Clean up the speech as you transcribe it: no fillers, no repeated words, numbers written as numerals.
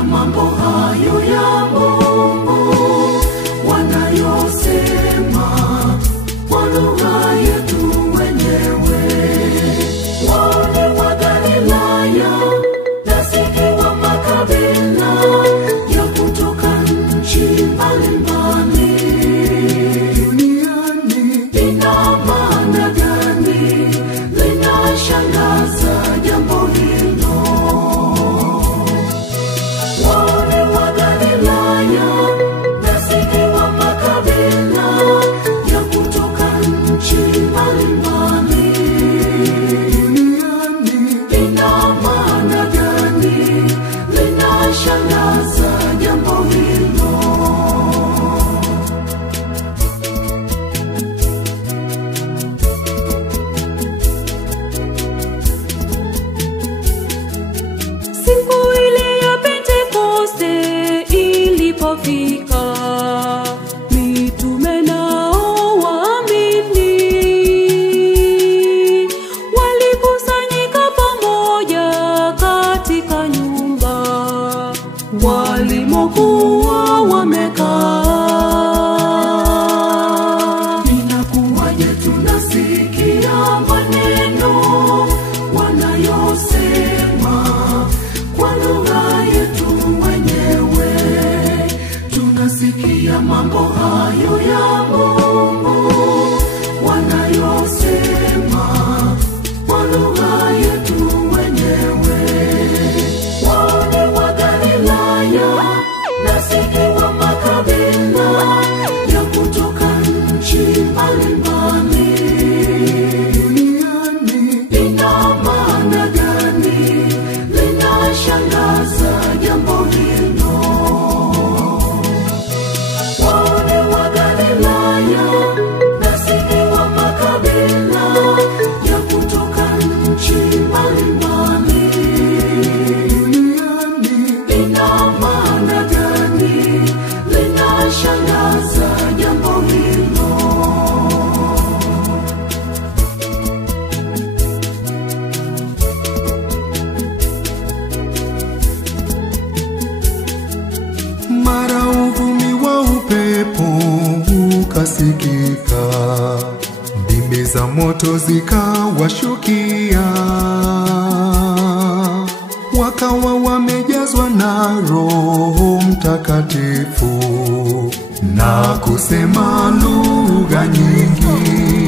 nasikia mambo hayo ya Mungu wanayosema kwa lugha yetu wenyewe. Wale wa Galilaya nasikia wa makabila ya kutoka nchi mbalimbali. Duniani ina maana gani? Linashangaza jambo hilo. Wale wa Galilaya nasikia wa makabila ya kutoka nchi mbalimbali. Duniani ina maana gani? Linashangaza jambo hilo. Siku ile ya Pentekoste ilipofika, mitume nao waamini walikusanyika pamoja katika nyumba walimokuwa wamekaa. Inakuwaje tunasikia maneno wanayosema kwa lugha yetu wenyewe? Tunasikia mambo hayo ya Mungu wanayosema kwa lugha yetu wenyewe. Wale wa Galilaya nasikia wa makabila ya kutoka nchi mbalimbali. Duniani ina maana gani? Linashangaza jambo hilo. Wale wa Galilaya nasikia wa makabila ya kutoka nchi mbalimbali. Duniani ina maana gani? Linashangaza jambo hilo. Mara uvumi wa upepo ukasikika, ndimi za moto zikawashukia, wakawa wamejazwa na Roho Mtakatifu na kusema lugha nyingi.